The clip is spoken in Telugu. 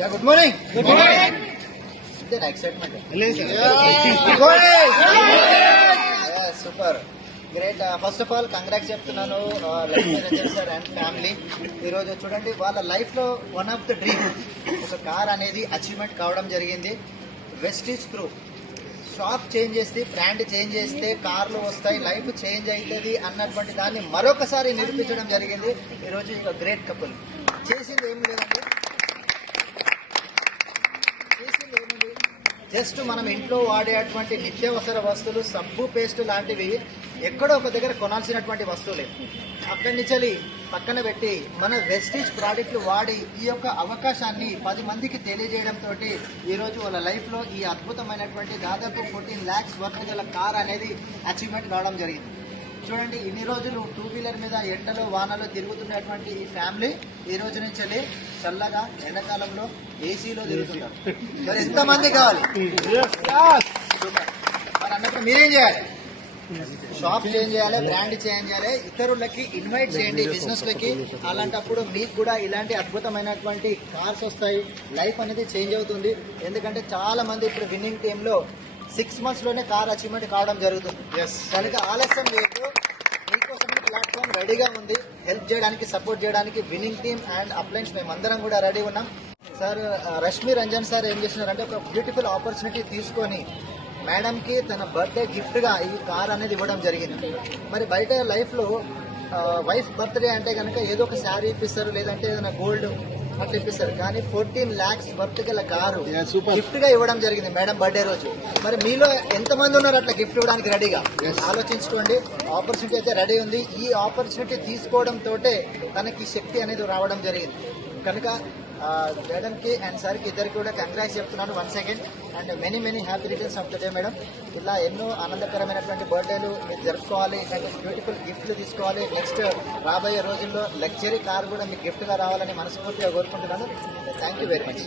Yeah, good morning. Good morning. There excitement. Yes, sir. Good morning. Yeah, super. Great. First of all congrats చెప్తున్నాను Lakshmi Ranjan sir and family. ఈరోజు చూడండి వాళ్ళ లైఫ్లో వన్ ఆఫ్ ద డ్రీమ్ ఒక కార్ అనేది అచీవ్మెంట్ కావడం జరిగింది. వెస్టీజ్ త్రూ షాప్ చేంజ్ చేస్తే, బ్రాండ్ చేంజ్ చేస్తే కార్లు వస్తాయి, లైఫ్ చేంజ్ అవుతుంది అన్నటువంటి దాన్ని మరొకసారి నిరూపించడం జరిగింది. ఈరోజు ఇక గ్రేట్ కపుల్ చేసింది ఏం లేదండి, జస్ట్ మనం ఇంట్లో వాడేటువంటి నిత్యావసర వస్తువులు, సబ్బు, పేస్ట్ లాంటివి ఎక్కడో ఒక దగ్గర కొనాల్సినటువంటి వస్తువులే అక్కడి నుంచి పక్కన పెట్టి మన వెస్టీజ్ ప్రోడక్ట్లు వాడి ఈ యొక్క అవకాశాన్ని 10 మందికి తెలియజేయడంతో ఈరోజు వాళ్ళ లైఫ్లో ఈ అద్భుతమైనటువంటి దాదాపు 14 lakhs వర్త్ గల కార్ అనేది అచీవ్మెంట్ కావడం జరిగింది. చూడండి, ఇన్ని రోజులు 2 వీలర్ మీద ఎండలో వానలో తిరుగుతున్నటువంటి ఈ ఫ్యామిలీ ఈ రోజు నుంచి చల్లగా ఎండాకాలంలో ఏసీలో తిరుగుతున్నారు. మరి ఎంతమంది కావాలి? మరి అన్నప్పుడు మీరేం చేయాలి? షాప్ చేంజ్ చేయాలి, బ్రాండ్ చేంజ్ చేయాలి, ఇతరులకి ఇన్వైట్ చేయండి బిజినెస్లకి. అలాంటప్పుడు మీకు కూడా ఇలాంటి అద్భుతమైనటువంటి కార్స్ వస్తాయి, లైఫ్ అనేది చేంజ్ అవుతుంది. ఎందుకంటే చాలా మంది ఇప్పుడు విన్నింగ్ టీంలో 6 months లోనే కార్ అచీవ్మెంట్ కావడం జరుగుతుంది. కనుక ఆలస్యం లేదు, మీకోసం ప్లాట్ఫామ్ రెడీగా ఉంది. హెల్ప్ చేయడానికి, సపోర్ట్ చేయడానికి విన్నింగ్ టీమ్ అండ్ అప్లయన్స్ మేమందరం కూడా రెడీ ఉన్నాం. సార్ రష్మీ రంజన్ సార్ ఏం చేస్తున్నారంటే ఒక బ్యూటిఫుల్ ఆపర్చునిటీ తీసుకొని మేడంకి తన బర్త్డే గిఫ్ట్గా ఈ కార్ అనేది ఇవ్వడం జరిగింది. మరి బయట లైఫ్లో వైఫ్ బర్త్డే అంటే కనుక ఏదో ఒక శారీ ఇప్పిస్తారు, లేదంటే ఏదైనా గోల్డ్ అట్లా ఇప్పిస్తారు. కానీ 14 lakhs వర్త్ గల కారు గిఫ్ట్ గా ఇవ్వడం జరిగింది మేడం బర్త్డే రోజు. మరి మీలో ఎంతమంది ఉన్నారు అట్లా గిఫ్ట్ ఇవ్వడానికి రెడీగా? ఆలోచించుకోండి. ఆపర్చునిటీ అయితే రెడీ ఉంది. ఈ ఆపర్చునిటీ తీసుకోవడం తోటే తనకి శక్తి అనేది రావడం జరిగింది. కనుక మేడం కి అండ్ సార్ కి ఇద్దరికి కూడా కంగ్రాట్స్ చెప్తున్నాను once again. And many happy returns of the day madam. ఇలా ఎన్నో ఆనందకరమైనటువంటి బర్త్డేలు మీరు జరుపుకోవాలి, అండ్ బ్యూటిఫుల్ గిఫ్ట్లు తీసుకోవాలి. నెక్స్ట్ రాబోయే రోజుల్లో లగ్జరీ కార్ కూడా మీకు గిఫ్ట్ గా రావాలని మనస్ఫూర్తిగా కోరుకుంటున్నాను. Thank you very much.